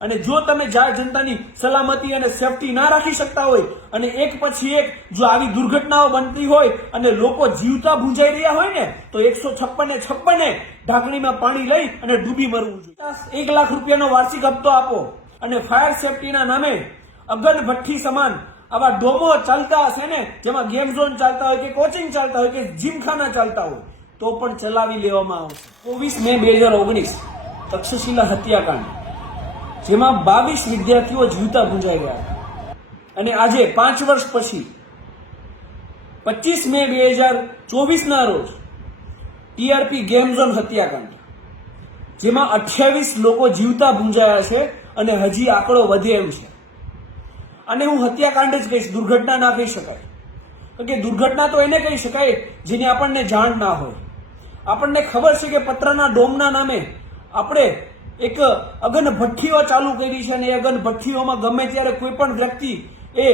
અને જો તમે જાહેર જનતાની સલામતી અને સેફટી ના રાખી શકતા હોય અને એક પછી એક જો આવી દુર્ઘટનાઓ બનતી હોય અને લોકો જીવતા ભૂંજાઈ રહ્યા હોય ને તો 156 ઢાંકણીમાં પાણી લઈ અને ડૂબી મરવું જોઈએ। 1 લાખ રૂપિયાનો વાર્ષિક હપ્તો આપો અને ફાયર સેફટીના નામે અગન ભઠ્ઠી સમાન આવા ડોમો ચાલતા હશે ને, જેમાં ગેમ ઝોન ચાલતા હોય કે કોચિંગ ચાલતા હોય કે જીમખાના ચાલતા હોય તો પણ ચલાવી લેવામાં આવશે। 24 મે 2019 તક્ષશિલા હત્યાકાંડ, જેમાં 22 વિદ્યાર્થીઓ જીવતા ભૂંજાઈ ગયા અને આજે 5 વર્ષ પછી 25 મે 2024 ના રોજ ટીઆરપી ગેમ ઝોન હત્યાકાંડ, જેમાં 28 લોકો જીવતા ભૂંજાયા છે અને હજી આંકડો વધે એમ છે। અને હું હત્યાકાંડ જ કહીશ, દુર્ઘટના ના કહી શકાય, કારણ કે દુર્ઘટના તો એને કહી શકાય જેની આપણને જાણ ના હોય। આપણને ખબર છે કે પતરાના ડોમના નામે આપણે એક અગન ભઠ્ઠીઓ ચાલુ કરી છે અને એ અગન ભઠ્ઠીઓમાં ગમે ત્યારે કોઈ પણ વ્યક્તિ એ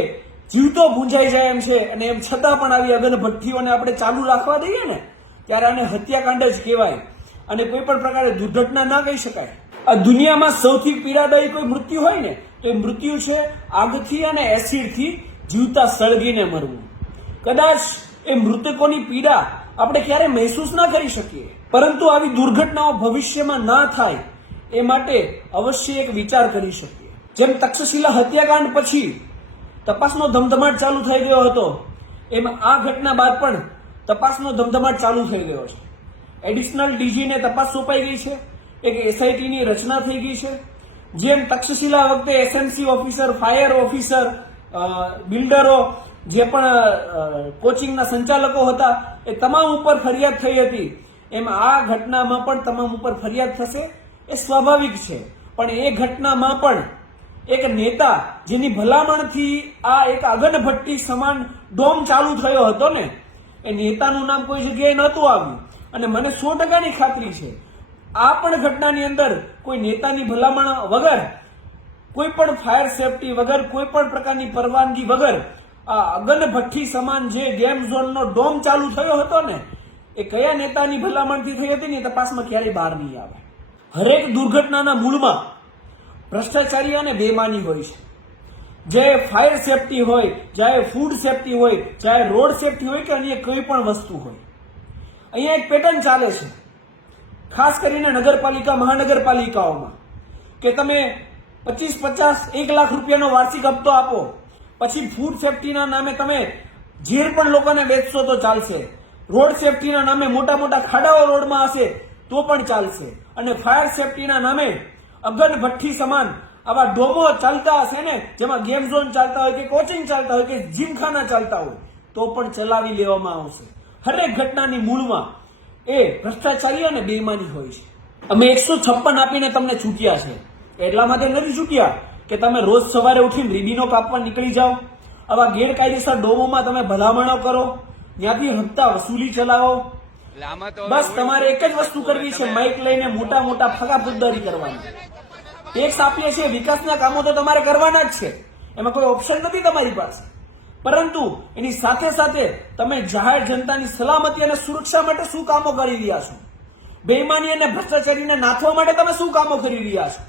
જીવતો ભૂંજાઈ જાય એમ છે અને એમ છતાં પણ આવી અગન ભઠ્ઠીઓને આપણે ચાલુ રાખવા દઈએ ને ત્યારે આને હત્યાકાંડ જ કહેવાય અને કોઈ પણ પ્રકારે દુર્ઘટના ના કહી શકાય। આ દુનિયામાં સૌથી પીડાદાયી કોઈ મૃત્યુ હોય ને તો એ મૃત્યુ છે આગથી અને એસિડથી જીવતા સળગીને મરવું। કદાચ એ મૃતકોની પીડા આપણે ક્યારે મહેસૂસ ના કરી શકીએ, પરંતુ આવી દુર્ઘટનાઓ ભવિષ્યમાં ના થાય એ માટે અવશ્ય એક વિચાર કરી શકીએ। જેમ તક્ષશિલા હત્યાકાંડ પછી તપાસનો ધમધમાટ ચાલુ થઈ ગયો હતો, એમ આ ઘટના બાદ પણ તપાસનો ધમધમાટ ચાલુ થઈ ગયો છે। એડિશનલ ડીજીને તપાસ સોંપાઈ ગઈ છે, એક એસઆઈટીની રચના થઈ ગઈ છે। જેમ તક્ષશિલા વખતે એસએમસી ઓફિસર, ફાયર ઓફિસર, બિલ્ડરો, જે પણ કોચિંગના સંચાલકો હતા એ તમામ ઉપર ફરિયાદ થઈ હતી, એમ આ ઘટનામાં પણ તમામ ઉપર ફરિયાદ થશે એ સ્વાભાવિક છે। પણ એ ઘટનામાં પણ એક નેતા જેની ભલામણથી આ એક અગન ભઠ્ઠી સમાન ડોમ ચાલુ થયો હતો ને, એ નેતાનું નામ કોઈ જગ્યાએ નહોતું આવ્યું અને મને 100%ની ખાતરી છે આ પણ ઘટનાની અંદર કોઈ નેતાની ભલામણ વગર, કોઈ પણ ફાયર સેફટી વગર, કોઈ પણ પ્રકારની પરવાનગી વગર આ અગન ભઠ્ઠી સમાન જે ગેમ ઝોનનો ડોમ ચાલુ થયો હતો ને, એ કયા નેતાની ભલામણથી થઈ હતી ને તપાસમાં ક્યારેય બહાર નહીં આવે। હરેક દુર્ઘટનાના મૂળમાં ભ્રષ્ટાચારી અને બેમાની હોય છે। ચાહે ફાયર સેફટી હોય, ચાહે ફૂડ સેફટી હોય, ચાહે રોડ સેફટી હોય કે અન્ય કોઈ પણ વસ્તુ હોય, અહીંયા એક પેટર્ન ચાલે છે ખાસ કરીને નગરપાલિકા, મહાનગરપાલિકાઓમાં કે તમે 25-50-1 લાખ રૂપિયાનો વાર્ષિક હપ્તો આપો, પછી ફૂડ સેફટીના નામે તમે ઝેર પણ લોકોને વેચશો તો ચાલશે, રોડ સેફટીના નામે મોટા મોટા ખાડાઓ રોડમાં હશે તો પણ ચાલશે, અને ફાયર સેફટીના નામે અગન ભઠ્ઠી સમાન આવા ડોમો ચાલતા હશે ને, જેમાં ગેમ ઝોન ચાલતા હોય કે કોચિંગ ચાલતા હોય કે જીમખાના ચાલતા હોય તો પણ ચલાવી લેવામાં આવશે। હરેક ઘટનાની મૂળમાં એ ભ્રષ્ટાચારી અને બેઈમાની હોય છે। અમે 156 આપીને તમને છૂટ્યા છે, એટલા માટે નથી છૂટ્યા કે તમે રોજ સવારે ઉઠીને રીબીનો કાપવા નીકળી જાઓ, આવા ગેરકાયદેસર ડોમોમાં તમે ભલામણો કરો, ત્યાંથી હપ્તા વસૂલી ચલાવો। બસ તમારે એક જ વસ્તુ કરવી છે, માઇક લઈને મોટા મોટા ફગાફુદ્દારી કરવાની। ટેક્સ આપીએ છીએ, વિકાસના કામો તો તમારે કરવાના જ છે, એમાં કોઈ ઓપ્શન નથી તમારી પાસે, પરંતુ એની સાથે સાથે તમે જાહેર જનતાની સલામતી અને સુરક્ષા માટે શું કામો કરી રહ્યા છો, બેઈમાની અને ભ્રષ્ટાચારીને નાથવા માટે તમે શું કામો કરી રહ્યા છો?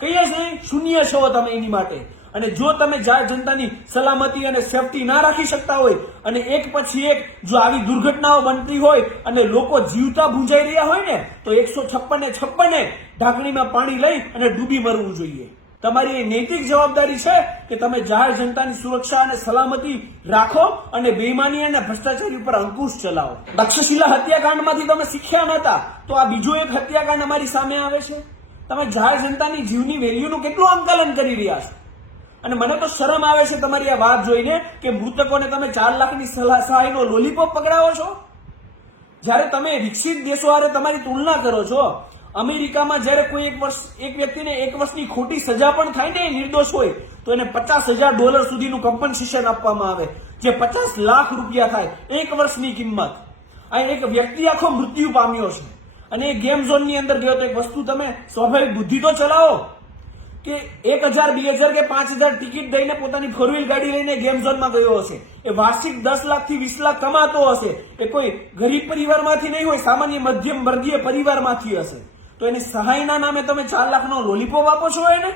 કહીએ જ નહીં, શૂન્ય છો તમે એની માટે। અને જો તમે જાહેર જનતાની સલામતી અને સેફટી ના રાખી શકતા હોય અને એક પછી એક જો આવી દુર્ઘટનાઓ બનતી હોય અને લોકો જીવતા ભૂંજાઈ રહ્યા હોય ને તો 156 ઢાંકણીમાં પાણી લઈ અને ડૂબી મરવું જોઈએ। તમારી એ નૈતિક જવાબદારી છે કે તમે જાહેર જનતાની સુરક્ષા અને સલામતી રાખો અને બેઈમાની અને ભ્રષ્ટાચારી ઉપર અંકુશ ચલાવો। તક્ષશિલા હત્યાકાંડમાંથી તમે શીખ્યા નહોતા તો આ બીજો એક હત્યાકાંડ અમારી સામે આવે છે। તમે જાહેર જનતાની જીવની વેલ્યુનું કેટલું આંકલન કરી રહ્યા છો? અને મને તો શરમ આવે છે તમારી આ વાત જોઈને કે મૃતકોને તમે 4 લાખની સહાયનો લોલીપોપ પકડાવો છો, જ્યારે તમે વિકસિત દેશો હારે તમારી તુલના કરો છો। અમેરિકામાં જ્યારે કોઈ એક વ્યક્તિને 1 વર્ષની ખોટી સજા પણ થાય ને, એ નિર્દોષ હોય તો એને $50,000 સુધીનું કમ્પન્સેશન આપવામાં આવે, જે 50 લાખ રૂપિયા થાય 1 વર્ષની કિંમત। આ એક વ્યક્તિ આખો મૃત્યુ પામ્યો છે અને એ ગેમ ઝોનની અંદર ગયો તો એક વસ્તુ તમે સ્વાભાવિક બુદ્ધિ તો ચલાવો કે 1,000, 2,000 કે 5,000 ટિકિટ દઈને પોતાની 4 વ્હીલ ગાડી લઈને ગેમ ઝોનમાં ગયો હશે, એ વાર્ષિક 10 લાખથી 20 લાખ કમાતો હશે, એ કોઈ ગરીબ પરિવારમાંથી નહીં હોય, સામાન્ય મધ્યમ વર્ગીય પરિવારમાંથી હશે, તો એની સહાયના નામે તમે 4 લાખનો લોલીપોપ આપો છો એને?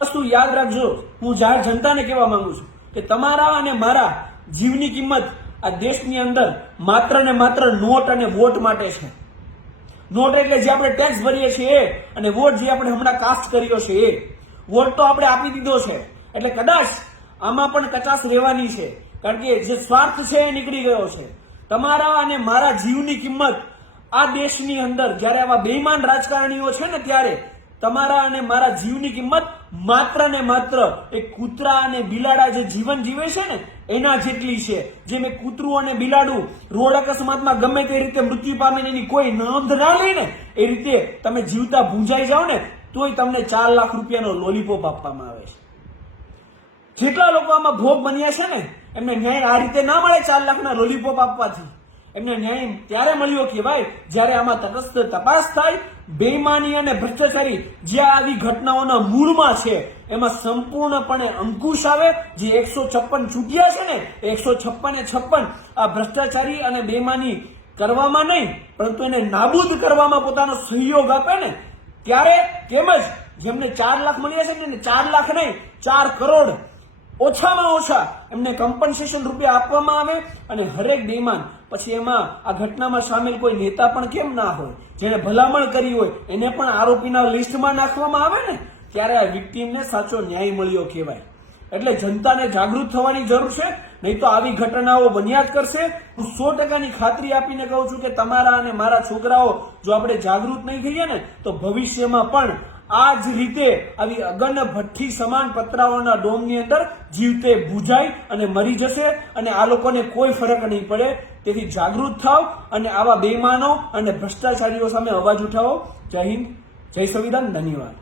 વસ્તુ યાદ રાખજો, હું જાહેર જનતાને કહેવા માંગુ છું કે તમારા અને મારા જીવની કિંમત આ દેશની અંદર માત્ર ને માત્ર નોટ અને વોટ માટે છે. નોટ એટલે જે આપણે ટેક્સ ભરીએ છીએ એ, અને વોટ જે આપણે હમણાં કાસ્ટ કર્યો છે એ. વોટ તો આપણે આપી દીધો છે, એટલે કદાચ આમાં પણ કચાશ રહેવાની છે, કારણ કે જે સ્વાર્થ છે એ નીકળી ગયો છે. તમારા અને મારા જીવની કિંમત આ દેશની અંદર જ્યારે આવા બેઈમાન રાજકારણીઓ છે ને, ત્યારે તમારા અને મારા જીવની કિંમત માત્ર ને માત્ર એક કૂતરા અને બિલાડા જે જીવન જીવે છે ને એના જેટલી છે. જે મેં કૂતરું અને બિલાડું રોડ અકસ્માતમાં ગમે તે રીતે મૃત્યુ પામીને એની કોઈ નોંધ ના લે ને, એ રીતે તમે જીવતા ભૂંજાઈ જાઓ ને તોય તમને 4 લાખ રૂપિયાનો લોલીપોપ આપવામાં આવે છે. જેટલા લોકો આમાં ભોગ બન્યા છે ને એમને ન્યાય આ રીતે ના મળે 4 લાખના લોલીપોપ આપવાથી. એમને ન્યાય ત્યારે મળ્યો કે ભાઈ જ્યારે આમાં તટસ્થ તપાસ થાય, બેઈમાની અને ભ્રષ્ટાચારી જે આવી ઘટનાઓના મૂળમાં છે એમાં સંપૂર્ણપણે અંકુશ આવે. જે 156 ચૂંટ્યા છે ને 156 આ ભ્રષ્ટાચારી અને બેઈમાની કરવામાં નહીં પરંતુ એને નાબૂદ કરવામાં પોતાનો સહયોગ આપે ને, ત્યારે કેમ જ જેમને 4 લાખ મળ્યા છે ને 4 લાખ નહીં 4 કરોડ ઓછામાં ઓછા એમને કમ્પન્સેશન રૂપિયા આપવામાં આવે. અને હરેક બેઈમાન પછી એમાં આ ઘટનામાં સામેલ કોઈ નેતા પણ કેમ ના હોય, જેને ભલામણ કરી હોય એને પણ આરોપીના લિસ્ટમાં નાખવામાં આવે ને, ત્યારે આ વિક્ટીમને સાચો ન્યાય મળ્યો કહેવાય. એટલે જનતાને જાગૃત થવાની જરૂર છે, નહીં તો આવી ઘટનાઓ બન્યા જ કરશે. હું 100%ની ખાતરી આપીને કહું છું કે તમારા અને મારા છોકરાઓ જો આપણે જાગૃત નહીં થઈએ ને તો ભવિષ્યમાં પણ આ જ રીતે આવી અગન ભઠ્ઠી સમાન પતરાઓના ડોમની અંદર જીવતે ભૂજાઈ અને મરી જશે, અને આ લોકોને કોઈ ફરક નહીં પડે. તેથી જાગૃત થાવ અને આવા બેઈમાનો અને ભ્રષ્ટાચારીઓ સામે અવાજ ઉઠાવો. જય હિન્દ, જય સંવિધાન, ધન્યવાદ.